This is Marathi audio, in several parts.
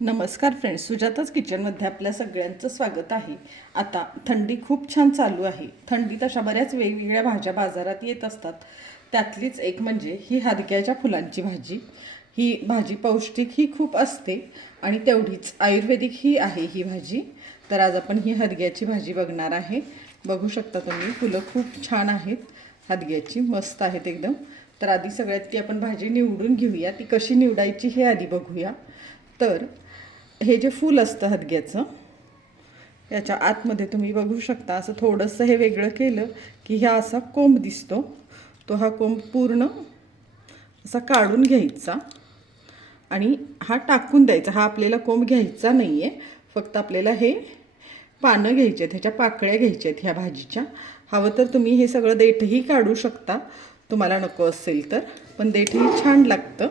नमस्कार फ्रेंड्स, सुजाताच किचनमध्ये आपल्या सगळ्यांचं स्वागत आहे. आता थंडी खूप छान चालू आहे. थंडीत अशा बऱ्याच वेगवेगळ्या भाज्या बाजारात येत असतात. त्यातलीच एक म्हणजे ही हदग्याच्या फुलांची भाजी. ही भाजी पौष्टिक ही खूप असते आणि तेवढीच आयुर्वेदिक ही आहे ही भाजी. तर आज आपण ही हदग्याची भाजी बघणार आहे. बघू शकता तुम्ही, फुलं खूप छान आहेत हदग्याची, मस्त आहेत एकदम. तर आधी सगळ्यात ती आपण भाजी निवडून घेऊया. ती कशी निवडायची हे आधी बघूया. तर हे जे फूल असतं हदग्याचं, याच्या आतमध्ये तुम्ही बघू शकता असं थोडंसं हे वेगळं केलं की ह्या असा कोंब दिसतो. तो हा कोंब पूर्ण असा काढून घ्यायचा आणि हा टाकून द्यायचा. हा आपल्याला कोंब घ्यायचा नाही आहे, फक्त आपल्याला हे पानं घ्यायची आहेत, ह्याच्या पाकळ्या घ्यायच्या आहेत ह्या भाजीच्या. हवं तर तुम्ही हे सगळं देठही काढू शकता तुम्हाला नको असेल तर, पण देठही छान लागतं.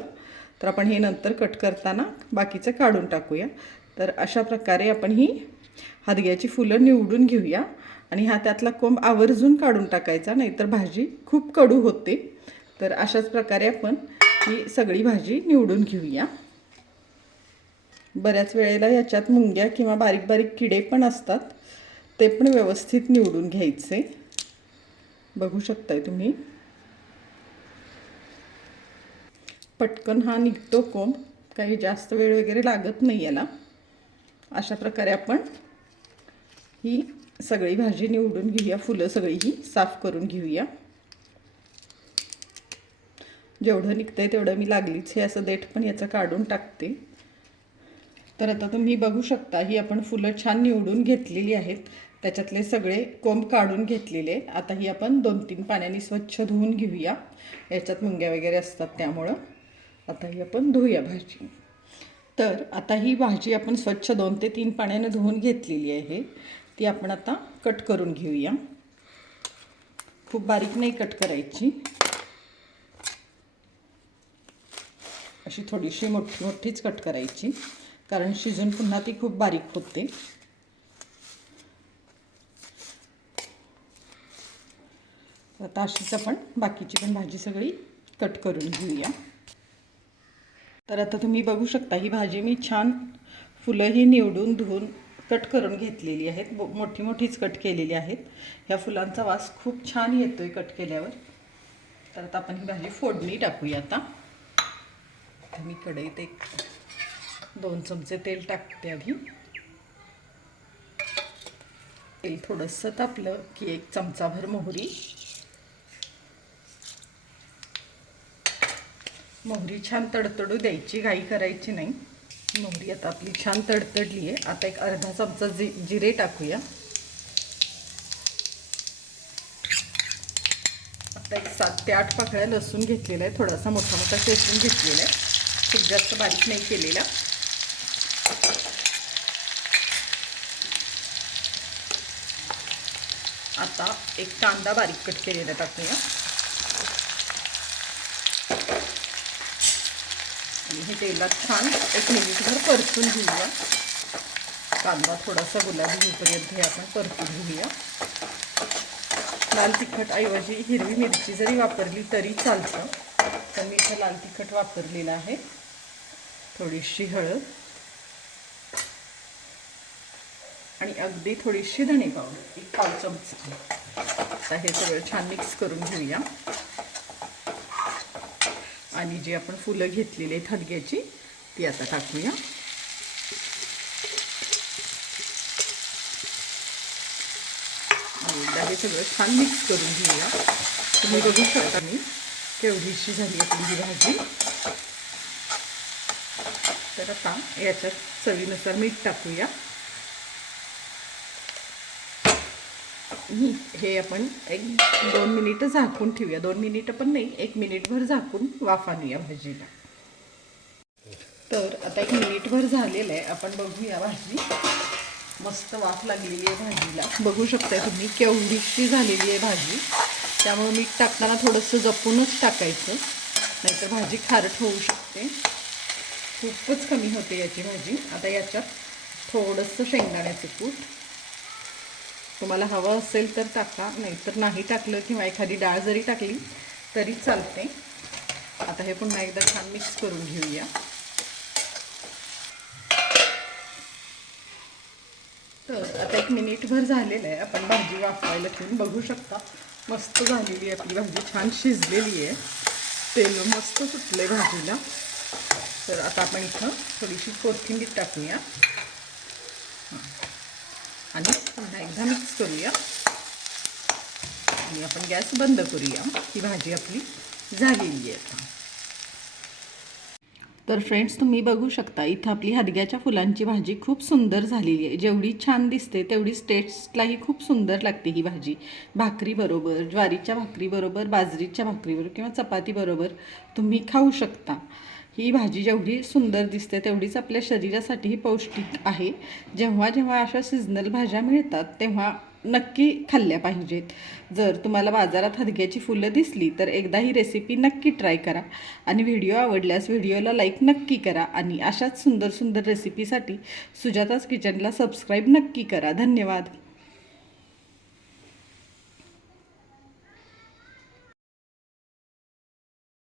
तर आपण हे नंतर कट करताना बाकीचं काढून टाकूया. तर अशा प्रकारे आपण ही हदग्याची फुलं निवडून घेऊया आणि हा त्यातला कोंब आवर्जून काढून टाकायचा, नाहीतर भाजी खूप कडू होते. तर अशाच प्रकारे आपण ही सगळी भाजी निवडून घेऊया. बऱ्याच वेळेला याच्यात मुंग्या किंवा बारीक बारीक किडे पण असतात, ते पण व्यवस्थित निवडून घ्यायचे. बघू शकताय तुम्ही, पटकन हा निघतो कोंब, काही जास्त वेळ वगैरे लागत नाही याला. अशा प्रकारे आपण ही सगळी भाजी निवडून घेऊया. फुलं सगळी ही साफ करून घेऊया. जेवढं निघतंय तेवढं मी लागलीच हे असं देठ पण याचं काढून टाकते. तर आता तुम्ही बघू शकता, ही आपण फुलं छान निवडून घेतलेली आहेत, त्याच्यातले सगळे कोंब काढून घेतलेले. आता ही आपण 2-3 पाण्याने स्वच्छ धुवून घेऊया. याच्यात मुंग्या वगैरे असतात त्यामुळं. आता ही आपण धुऊया भाजी. तर आता ही भाजी आपण स्वच्छ 2 ते 3 पाण्याने धुवून घेतलेली आहे. ती आपण आता कट करून घेऊया. खूप बारीक नाही कट करायची, अशी थोडीशी मोठीच कट करायची, कारण शिजून पुन्हा ती खूप बारीक होते. आता अशीच आपण बाकीची पण भाजी सगळी कट करून घेऊया. तर आता तुम्ही बघू शकता, ही भाजी मी छान फुलंही निवडून धुवून कट करून घेतलेली आहेत. मोठीच कट केलेली आहेत. ह्या फुलांचा वास खूप छान येतोय कट केल्यावर. तर आता आपण ही भाजी फोडणी टाकूया. आता मी कढईत 1-2 चमचे तेल टाकते. आधी तेल थोडंसं तापलं की 1 चमचाभर मोहरी छान तडतडू द्यायची, घाई करायची नाही. मोहरी आता आपली छान तडतडली आहे. आता 1 अर्धा चमचा जिरे टाकूया. आता 7 ते 8 पाकळ्या लसूण घेतलेला आहे, थोडासा मोठा शेसून घेतलेला आहे, खूप जास्त बारीक नाही केलेला. आता 1 कांदा बारीक कट केलेला टाकूया आणि हे तेलात छान 1 मिनिटभर परतून घेऊया. कांदा थोडासा गुलाबी होईपर्यंत हे आपण परतून घेऊया. लाल तिखट ऐवजी हिरवी मिरची जरी वापरली तरी चालतं, तर मी इथं लाल तिखट वापरलेलं आहे. थोडीशी हळद आणि अगदी थोडीशी धणे पावडर, 1 पाव चमचा. आता हे सगळं छान मिक्स करून घेऊया आणि जी आपण फुलं घेतलेली आहेत हदग्याची ती आता टाकूया. एकदा हे सगळं छान मिक्स करून घेऊया. तुम्ही बघू शकता मी केवढीशी झाली आपली ही भाजी. तर आता याच्यात चवीनुसार मीठ टाकूया. हे आपण 1-2 मिनिटं झाकून ठेवूया. 2 मिनिटं पण नाही, 1 मिनिटभर झाकून वाफ आणूया भाजीला. तर आता 1 मिनिटभर झालेलं आहे. आपण बघूया भाजी, मस्त वाफ लागलेली आहे भाजीला. बघू शकताय तुम्ही केवढीशी झालेली आहे भाजी. त्यामुळे मीठ टाकताना थोडंसं जपूनच टाकायचं, नाहीतर भाजी खारट होऊ शकते. खूपच कमी होते याची भाजी. आता याच्यात थोडंसं शेंगदाण्याचं कूट, तुम्हाला हवं असेल तर टाका, नाहीतर नाही टाकलं किंवा एखादी डाळ जरी टाकली तरी चालते. आता हे पुन्हा एकदा छान मिक्स करून घेऊया. तर आता 1 मिनिटभर झालेलं आहे. आपण भाजी वाफवायला ठेवून बघू शकता. मस्त झालेली आहे आपली भाजी, छान शिजलेली आहे. तेल मस्त सुटलं आहे भाजीला. तर आता आपण इथं थोडीशी कोथिंबीर टाकूया आणि पुन्हा एकदा मिक्स करूया आणि आपण गॅस बंद करूया. ही भाजी आपली झालेली आहे आता. तर फ्रेंड्स, तुम्ही बघू शकता इथं आपली हदग्याच्या फुलांची भाजी खूप सुंदर झालेली आहे. जेवढी छान दिसते तेवढीच टेस्टलाही खूप सुंदर लागते ही भाजी. भाकरीबरोबर, ज्वारीच्या भाकरीबरोबर, बाजरीच्या भाकरीबरोबर किंवा चपातीबरोबर तुम्ही खाऊ शकता. ही भाजी जेवढी सुंदर दिसते तेवढीच आपल्या शरीरासाठीही पौष्टिक आहे. जेव्हा जेव्हा अशा सीझनल भाज्या मिळतात तेव्हा नक्की खाल्ल्या पाहिजेत. जर तुम्हाला बाजारात हदग्याची फुलं दिसली तर एकदा ही रेसिपी नक्की ट्राय करा आणि व्हिडिओ आवडल्यास व्हिडिओला लाईक नक्की करा आणि अशाच सुंदर सुंदर रेसिपीसाठी सुजाताज किचनला सबस्क्राईब नक्की करा. धन्यवाद.